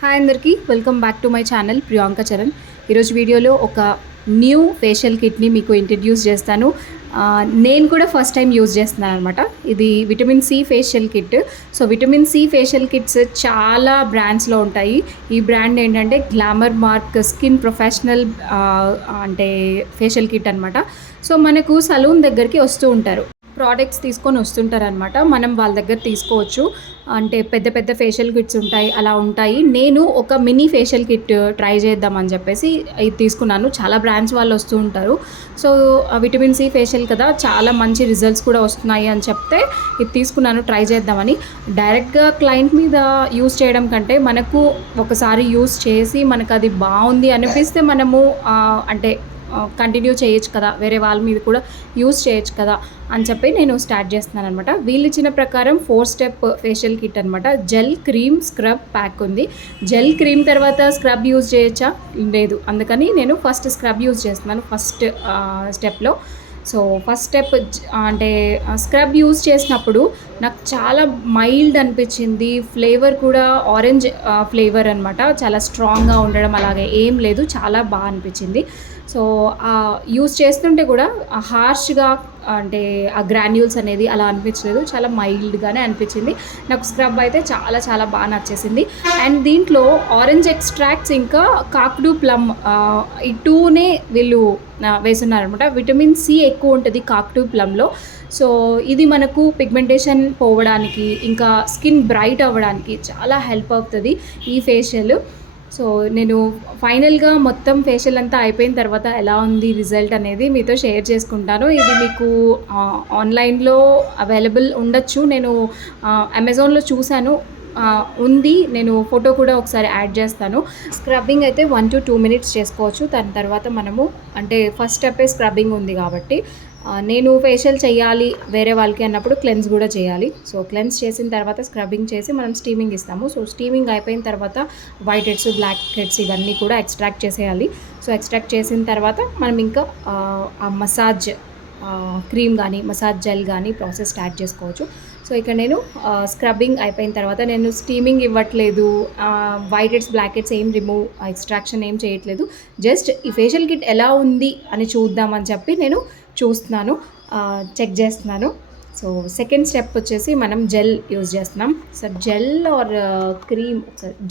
Hi అందరికీ welcome back to my channel Priyanka Charan. ఈరోజు వీడియోలో ఒక న్యూ ఫేషియల్ కిట్ని మీకు ఇంట్రడ్యూస్ చేస్తాను. నేను కూడా ఫస్ట్ టైం యూజ్ చేస్తున్నాను అనమాట ఇది vitamin C facial kit. So vitamin C facial kits చాలా బ్రాండ్స్లో ఉంటాయి. ఈ బ్రాండ్ ఏంటంటే గ్లామర్ మార్క్ స్కిన్ ప్రొఫెషనల్ అంటే ఫేషియల్ కిట్ అనమాట సో మనకు సలూన్ దగ్గరికి వస్తూ ఉంటారు. ప్రోడక్ట్స్ తీసుకొని వస్తుంటారనమాట మనం వాళ్ళ దగ్గర తీసుకోవచ్చు. అంటే పెద్ద పెద్ద ఫేషియల్ కిట్స్ ఉంటాయి అలా ఉంటాయి. నేను ఒక మినీ ఫేషియల్ కిట్ ట్రై చేద్దామని చెప్పేసి ఇది తీసుకున్నాను. చాలా బ్రాండ్స్ వాళ్ళు వస్తూ ఉంటారు. సో విటమిన్ సి ఫేషియల్ కదా చాలా మంచి రిజల్ట్స్ కూడా వస్తున్నాయి అని చెప్తే ఇది తీసుకున్నాను ట్రై చేద్దామని. డైరెక్ట్గా క్లయింట్ మీద యూస్ చేయడం కంటే మనకు ఒకసారి యూస్ చేసి మనకు అది బాగుంది అనిపిస్తే మనము అంటే కంటిన్యూ చేయొచ్చు కదా. వేరే వాళ్ళ మీద కూడా యూస్ చేయొచ్చు కదా అని చెప్పి నేను స్టార్ట్ చేస్తున్నాను అనమాట వీళ్ళు ఇచ్చిన ప్రకారం ఫోర్ స్టెప్ ఫేషియల్ కిట్ అనమాట జెల్ క్రీమ్ స్క్రబ్ ప్యాక్ ఉంది. జెల్ క్రీమ్ తర్వాత స్క్రబ్ యూజ్ చేయొచ్చా? లేదు. అందుకని నేను ఫస్ట్ స్క్రబ్ యూజ్ చేస్తున్నాను. ఫస్ట్ స్టెప్లో సో ఫస్ట్ స్టెప్ అంటే స్క్రబ్ యూజ్ చేసినప్పుడు నాకు చాలా మైల్డ్ అనిపించింది. ఫ్లేవర్ కూడా ఆరెంజ్ ఫ్లేవర్ అనమాట చాలా స్ట్రాంగ్గా ఉండడం అలాగే ఏం లేదు. చాలా బాగా అనిపించింది. సో యూజ్ చేస్తుంటే కూడా హార్ష్గా అంటే ఆ గ్రాన్యూల్స్ అనేది అలా అనిపించలేదు. చాలా మైల్డ్గానే అనిపించింది. నాకు స్క్రబ్ అయితే చాలా చాలా బాగా నచ్చేసింది. అండ్ దీంట్లో ఆరెంజ్ ఎక్స్ట్రాక్ట్స్ ఇంకా కాక్డు ప్లమ్ ఈ టూనే వీళ్ళు వేస్తున్నారనమాట విటమిన్ సి ఎక్కువ ఉంటుంది కాక్టు ప్లమ్లో సో ఇది మనకు పిగ్మెంటేషన్ పోవడానికి ఇంకా స్కిన్ బ్రైట్ అవ్వడానికి చాలా హెల్ప్ అవుతుంది ఈ ఫేషియల్ సో నేను ఫైనల్గా మొత్తం ఫేషియల్ అంతా అయిపోయిన తర్వాత ఎలా ఉంది రిజల్ట్ అనేది మీతో షేర్ చేసుకుంటాను. ఇది మీకు ఆన్లైన్లో అవైలబుల్ ఉండొచ్చు. నేను అమెజాన్లో చూశాను. ఉంది. నేను ఫోటో కూడా ఒకసారి యాడ్ చేస్తాను. స్క్రబ్బింగ్ అయితే వన్ టు టూ మినిట్స్ చేసుకోవచ్చు. దాని తర్వాత మనము అంటే ఫస్ట్ స్టెప్పే స్క్రబ్బింగ్ ఉంది కాబట్టి. నేను ఫేషియల్ చేయాలి వేరే వాళ్ళకి అన్నప్పుడు క్లెన్స్ కూడా చేయాలి. సో క్లెన్స్ చేసిన తర్వాత స్క్రబ్బింగ్ చేసి మనం స్టీమింగ్ ఇస్తాము. సో స్టీమింగ్ అయిపోయిన తర్వాత వైట్ హెడ్స్ బ్లాక్ హెడ్స్ ఇవన్నీ కూడా ఎక్స్ట్రాక్ట్ చేసేయాలి. సో ఎక్స్ట్రాక్ట్ చేసిన తర్వాత మనం ఇంకా ఆ, మసాజ్ క్రీమ్ కానీ మసాజ్ జెల్ కానీ ప్రాసెస్ స్టార్ట్ చేసుకోవచ్చు. సో ఇక్కడ నేను స్క్రబ్బింగ్ అయిపోయిన తర్వాత నేను స్టీమింగ్ ఇవ్వట్లేదు. వైట్ హెడ్స్ బ్లాక్ హెడ్స్ ఏం రిమూవ్ ఎక్స్ట్రాక్షన్ ఏం చేయట్లేదు. జస్ట్ ఈ ఫేషియల్ కిట్ ఎలా ఉంది అని చూద్దామని చెప్పి నేను చూస్తున్నాను చెక్ చేస్తున్నాను. సో సెకండ్ స్టెప్ వచ్చేసి మనం జెల్ యూజ్ చేస్తున్నాం. So gel or cream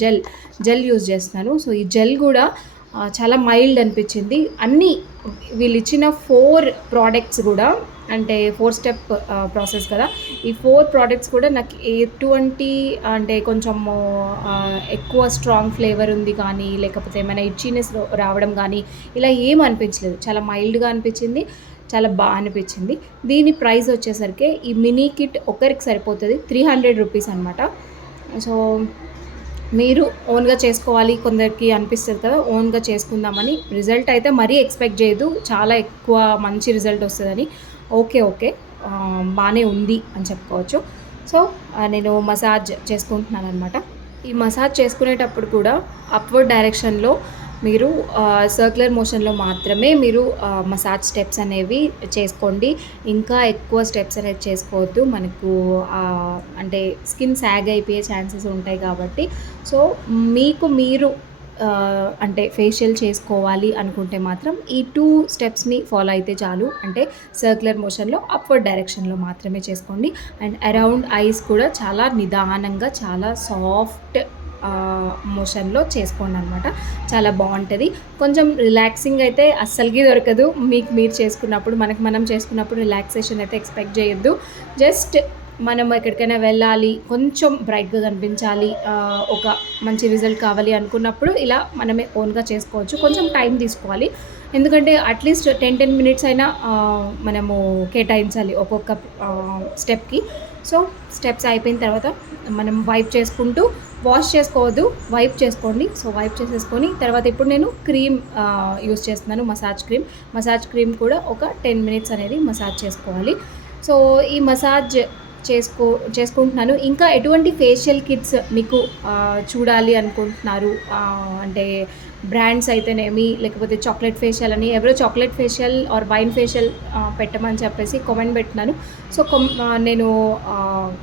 gel gel use చేస్తున్నాను. సో ఈ జెల్ కూడా చాలా మైల్డ్ అనిపించింది. అన్నీ వీళ్ళు ఇచ్చిన ఫోర్ ప్రోడక్ట్స్ కూడా అంటే ఫోర్ స్టెప్ ప్రాసెస్ కదా. ఈ ఫోర్ ప్రోడక్ట్స్ కూడా నాకు ఎటువంటి అంటే కొంచెం ఎక్కువ స్ట్రాంగ్ ఫ్లేవర్ ఉంది కానీ లేకపోతే ఏమైనా ఇచ్చినెస్ రావడం కానీ ఇలా ఏం అనిపించలేదు. చాలా మైల్డ్గా అనిపించింది. చాలా బాగా అనిపించింది. దీని ప్రైస్ వచ్చేసరికి ఈ మినీ కిట్ ఒకరికి సరిపోతుంది త్రీ హండ్రెడ్ రూపీస్ అనమాట సో మీరు ఓన్గా చేసుకోవాలి కొందరికి అనిపిస్తుంది కదా ఓన్గా చేసుకుందామని. రిజల్ట్ అయితే మరీ ఎక్స్పెక్ట్ చేయదు చాలా ఎక్కువ మంచి రిజల్ట్ వస్తుందని. Okay okay. బాగానే ఉంది అని చెప్పుకోవచ్చు. సో నేను మసాజ్ చేసుకుంటున్నాను అనమాట ఈ మసాజ్ చేసుకునేటప్పుడు కూడా అప్వర్డ్ డైరెక్షన్లో మీరు సర్క్యులర్ మోషన్లో మాత్రమే మీరు మసాజ్ స్టెప్స్ అనేవి చేసుకోండి. ఇంకా ఎక్కువ స్టెప్స్ అనేది చేసుకోవద్దు. మనకు అంటే స్కిన్ సాగ్ అయిపోయే ఛాన్సెస్ ఉంటాయి కాబట్టి. సో మీకు మీరు అంటే ఫేషియల్ చేసుకోవాలి అనుకుంటే మాత్రం ఈ టూ స్టెప్స్ని ఫాలో అయితే చాలు. అంటే సర్క్యులర్ మోషన్లో అప్వర్డ్ డైరెక్షన్లో మాత్రమే చేసుకోండి. అండ్ అరౌండ్ ఐస్ కూడా చాలా నిదానంగా చాలా సాఫ్ట్ మోషన్లో చేసుకోండి అనమాట చాలా బాగుంటుంది. కొంచెం రిలాక్సింగ్ అయితే అస్సలకి దొరకదు. మీకు మీరు చేసుకున్నప్పుడు మనకు మనం చేసుకున్నప్పుడు రిలాక్సేషన్ అయితే ఎక్స్పెక్ట్ చేయొద్దు. జస్ట్ మనం ఎక్కడికైనా వెళ్ళాలి కొంచెం బ్రైట్గా కనిపించాలి ఒక మంచి రిజల్ట్ కావాలి అనుకున్నప్పుడు ఇలా మనమే ఓన్గా చేసుకోవచ్చు. కొంచెం టైం తీసుకోవాలి. ఎందుకంటే అట్లీస్ట్ టెన్ టెన్ మినిట్స్ అయినా మనము కేటాయించాలి ఒక్కొక్క స్టెప్కి సో స్టెప్స్ అయిపోయిన తర్వాత మనం వైప్ చేసుకుంటూ వాష్ చేసుకోవద్దు వైప్ చేసుకోండి. సో వైప్ చేసేసుకొని తర్వాత ఇప్పుడు నేను క్రీమ్ యూస్ చేస్తున్నాను మసాజ్ క్రీమ్. మసాజ్ క్రీమ్ కూడా ఒక టెన్ మినిట్స్ అనేది మసాజ్ చేసుకోవాలి. సో ఈ మసాజ్ చేసుకో చేసుకుంటున్నాను. ఇంకా ఎటువంటి ఫేషియల్ కిట్స్ మీకు చూడాలి అనుకుంటున్నారు? అంటే బ్రాండ్స్ అయితేనేమి లేకపోతే చాక్లెట్ ఫేషియల్ అని ఎవరో chocolate facial or wine facial పెట్టమని చెప్పేసి కామెంట్ పెట్టినాను. సో కొమ్ నేను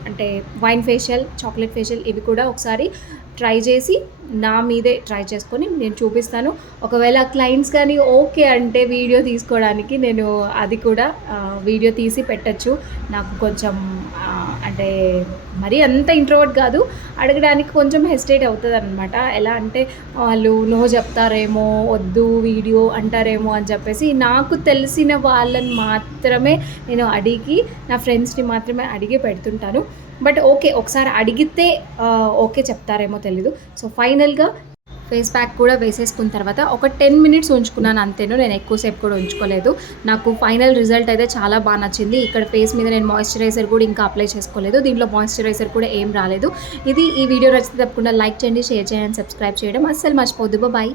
అంటే వైన్ ఫేషియల్ చాక్లెట్ ఫేషియల్ ఇవి కూడా ఒకసారి ట్రై చేసి నా మీదే ట్రై చేసుకొని నేను చూపిస్తాను. ఒకవేళ క్లయింట్స్ కానీ ఓకే అంటే వీడియో తీసుకోవడానికి నేను అది కూడా వీడియో తీసి పెట్టచ్చు. నాకు కొంచెం అంటే మరీ అంత ఇంట్రోవర్ట్ కాదు. అడగడానికి కొంచెం హెసిటేట్ అవుతుంది అనమాట ఎలా అంటే వాళ్ళు నో చెప్తారేమో వద్దు వీడియో అంటారేమో అని చెప్పేసి నాకు తెలిసిన వాళ్ళని మాత్రమే నేను అడిగి నా ఫ్రెండ్స్ని మాత్రమే అడిగి పెడుతుంటాను. బట్ ఓకే ఒకసారి అడిగితే ఓకే చెప్తారేమో తెలీదు. సో ఫైనల్గా ఫేస్ ప్యాక్ కూడా వేసేసుకున్న తర్వాత ఒక టెన్ మినిట్స్ ఉంచుకున్నాను అంతేను. నేను ఎక్కువసేపు కూడా ఉంచుకోలేదు. నాకు ఫైనల్ రిజల్ట్ అయితే చాలా బాగా నచ్చింది. ఇక్కడ ఫేస్ మీద నేను మాయిశ్చరైజర్ కూడా ఇంకా అప్లై చేసుకోలేదు. దీంట్లో మాయిశ్చరైజర్ కూడా ఏం రాలేదు. ఇది ఈ వీడియో నచ్చితే తప్పకుండా లైక్ చేయండి షేర్ చేయండి సబ్స్క్రైబ్ చేయడం అస్సలు మర్చిపోద్దు బాయ్.